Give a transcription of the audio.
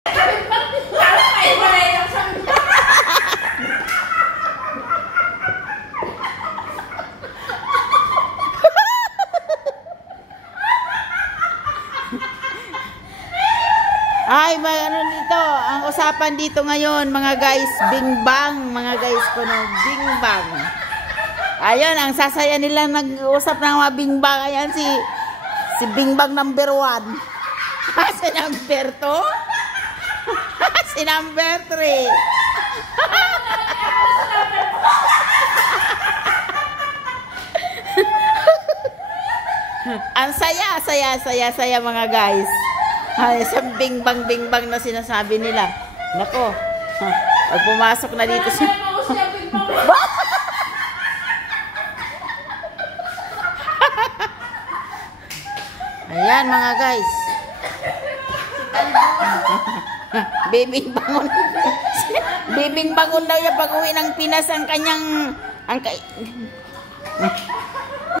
Ay, ano dito, ang usapan dito ngayon, mga guys, bingbang, mga guys ko no, bingbang. Ayun, ang sasaya nila nag-uusap ng mga bingbang. Ayan, si bingbang number 1. Si number 2. Si number 3. Ang saya mga guys. Ay, isang bingbang na sinasabi nila. Nako, pag pumasok na dito siya. Ayan mga guys. Bibing bangon daw niya pag uwi ng Pinas ang kanyang